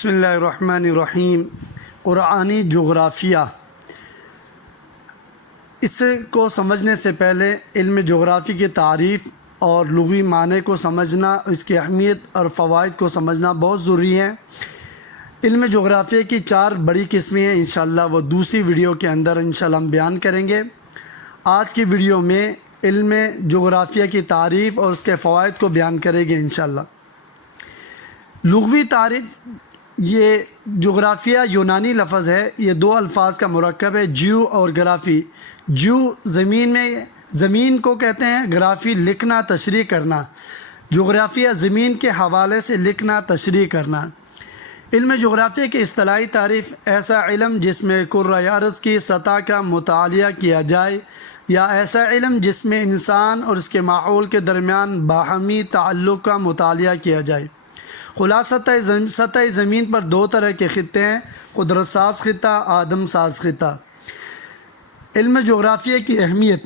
بسم اللہ الرحمن الرحیم۔ قرآنی جغرافیہ، اس کو سمجھنے سے پہلے علم جغرافی کی تعریف اور لغوی معنی کو سمجھنا، اس کی اہمیت اور فوائد کو سمجھنا بہت ضروری ہے۔ علم جغرافیہ کی 4 بڑی قسمیں ہیں، انشاءاللہ وہ دوسری ویڈیو کے اندر انشاءاللہ ہم بیان کریں گے۔ آج کی ویڈیو میں علم جغرافیہ کی تعریف اور اس کے فوائد کو بیان کریں گے انشاءاللہ۔ لغوی تعریف، یہ جغرافیہ یونانی لفظ ہے، یہ 2 الفاظ کا مرکب ہے، جیو اور گرافی۔ جیو زمین کو کہتے ہیں، گرافی لکھنا تشریح کرنا۔ جغرافیہ زمین کے حوالے سے لکھنا تشریح کرنا۔ علم جغرافیہ کی اصطلاحی تعریف: ایسا علم جس میں کرۂ ارض کی سطح کا مطالعہ کیا جائے، یا ایسا علم جس میں انسان اور اس کے ماحول کے درمیان باہمی تعلق کا مطالعہ کیا جائے۔ سطح زمین پر 2 طرح کے خطے ہیں: قدرت ساز خطہ، آدم ساز خطہ۔ علم جغرافیہ کی اہمیت: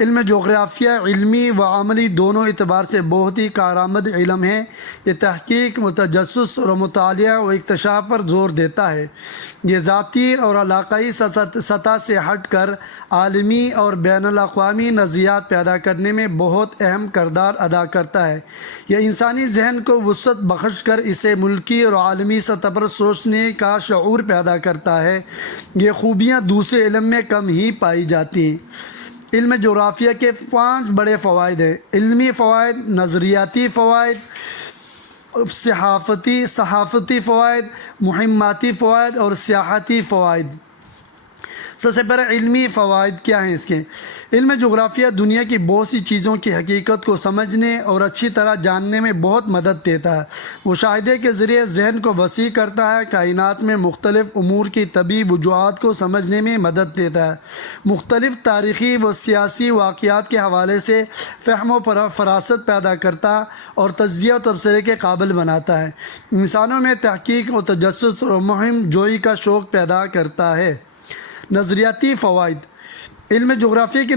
علم جغرافیہ علمی و عملی دونوں اعتبار سے بہت ہی کارآمد علم ہے۔ یہ تحقیق، تجسس اور مطالعہ و اکتشاف پر زور دیتا ہے۔ یہ ذاتی اور علاقائی سطح سے ہٹ کر عالمی اور بین الاقوامی نظریات پیدا کرنے میں بہت اہم کردار ادا کرتا ہے۔ یہ انسانی ذہن کو وسعت بخش کر اسے ملکی اور عالمی سطح پر سوچنے کا شعور پیدا کرتا ہے۔ یہ خوبیاں دوسرے علم میں کم ہی پائی جاتی ہیں۔ علم جغرافیہ کے 5 بڑے فوائد ہیں: علمی فوائد، نظریاتی فوائد، صحافتی فوائد، مہماتی فوائد اور سیاحتی فوائد۔ سب سے پہلے علمی فوائد کیا ہیں اس کے؟ علم جغرافیہ دنیا کی بہت سی چیزوں کی حقیقت کو سمجھنے اور اچھی طرح جاننے میں بہت مدد دیتا ہے۔ مشاہدے کے ذریعے ذہن کو وسیع کرتا ہے، کائنات میں مختلف امور کی طبعی وجوہات کو سمجھنے میں مدد دیتا ہے، مختلف تاریخی و سیاسی واقعات کے حوالے سے فہم و فراست پیدا کرتا اور تجزیہ و تبصرے کے قابل بناتا ہے، انسانوں میں تحقیق و تجسس اور مہم جوئی کا شوق پیدا کرتا ہے۔ نظریاتی فوائد: علم جغرافیہ کی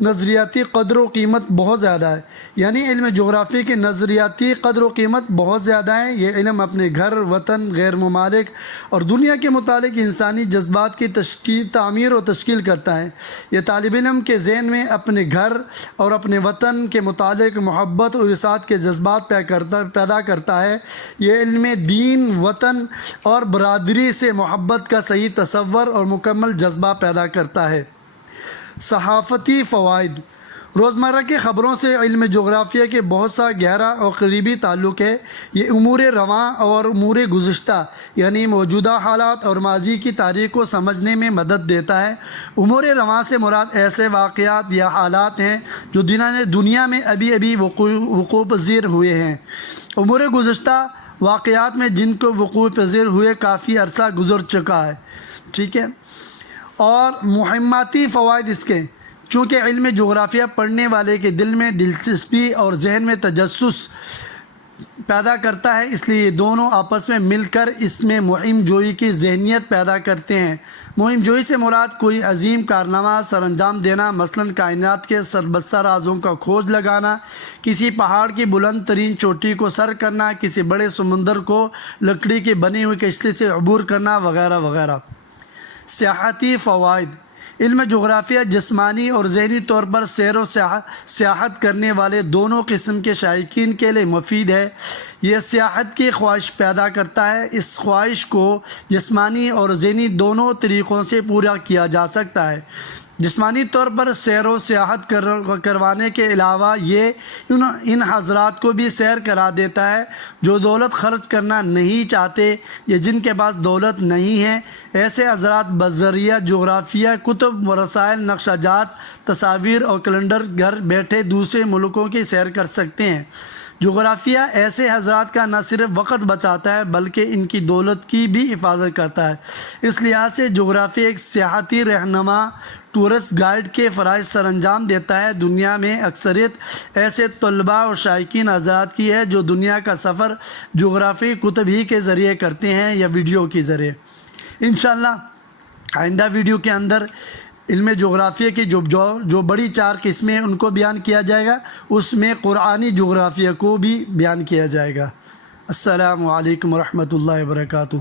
نظریاتی قدر و قیمت بہت زیادہ ہے۔ یعنی علم جغرافیہ کی نظریاتی قدر و قیمت بہت زیادہ ہے۔ یہ علم اپنے گھر، وطن، غیر ممالک اور دنیا کے متعلق انسانی جذبات کی تعمیر و تشکیل کرتا ہے۔ یہ طالب علم کے ذہن میں اپنے گھر اور اپنے وطن کے متعلق محبت اور ارادت کے جذبات پیدا کرتا ہے۔ یہ علم دین، وطن اور برادری سے محبت کا صحیح تصور اور مکمل جذبہ پیدا کرتا ہے۔ صحافتی فوائد: روزمرہ کی خبروں سے علم جغرافیہ کے بہت سا گہرا اور قریبی تعلق ہے۔ یہ امور رواں اور امور گزشتہ یعنی موجودہ حالات اور ماضی کی تاریخ کو سمجھنے میں مدد دیتا ہے۔ امور رواں سے مراد ایسے واقعات یا حالات ہیں جو دنیا میں ابھی وقوع پذیر ہوئے ہیں۔ امور گزشتہ واقعات میں جن کو وقوع پذیر ہوئے کافی عرصہ گزر چکا ہے، ٹھیک ہے۔ اور مہماتی فوائد اس کے: چونکہ علم جغرافیہ پڑھنے والے کے دل میں دلچسپی اور ذہن میں تجسس پیدا کرتا ہے، اس لیے یہ دونوں آپس میں مل کر اس میں مہم جوئی کی ذہنیت پیدا کرتے ہیں۔ مہم جوئی سے مراد کوئی عظیم کارنامہ سر انجام دینا، مثلاً کائنات کے سربستہ رازوں کا کھوج لگانا، کسی پہاڑ کی بلند ترین چوٹی کو سر کرنا، کسی بڑے سمندر کو لکڑی کی بنی ہوئی کشتی سے عبور کرنا وغیرہ وغیرہ۔ سیاحتی فوائد: علم جغرافیہ جسمانی اور ذہنی طور پر سیر و سیاحت کرنے والے دونوں قسم کے شائقین کے لیے مفید ہے۔ یہ سیاحت کی خواہش پیدا کرتا ہے۔ اس خواہش کو جسمانی اور ذہنی دونوں طریقوں سے پورا کیا جا سکتا ہے۔ جسمانی طور پر سیر و سیاحت کروانے کے علاوہ یہ ان حضرات کو بھی سیر کرا دیتا ہے جو دولت خرچ کرنا نہیں چاہتے یا جن کے پاس دولت نہیں ہے۔ ایسے حضرات بذریعہ جغرافیہ کتب و رسائل، نقشہ جات، تصاویر اور کیلنڈر گھر بیٹھے دوسرے ملکوں کی سیر کر سکتے ہیں۔ جغرافیہ ایسے حضرات کا نہ صرف وقت بچاتا ہے بلکہ ان کی دولت کی بھی حفاظت کرتا ہے۔ اس لحاظ سے جغرافیہ ایک سیاحتی رہنما، ٹورسٹ گائیڈ کے فرائض سر انجام دیتا ہے۔ دنیا میں اکثریت ایسے طلباء اور شائقین حضرات کی ہے جو دنیا کا سفر جغرافی کتب ہی کے ذریعے کرتے ہیں یا ویڈیو کے ذریعے۔ انشاءاللہ آئندہ ویڈیو کے اندر علم جغرافیہ کی جو بڑی 4 قسمیں ان کو بیان کیا جائے گا، اس میں قرآنی جغرافیہ کو بھی بیان کیا جائے گا۔ السلام علیکم ورحمۃ اللہ وبرکاتہ.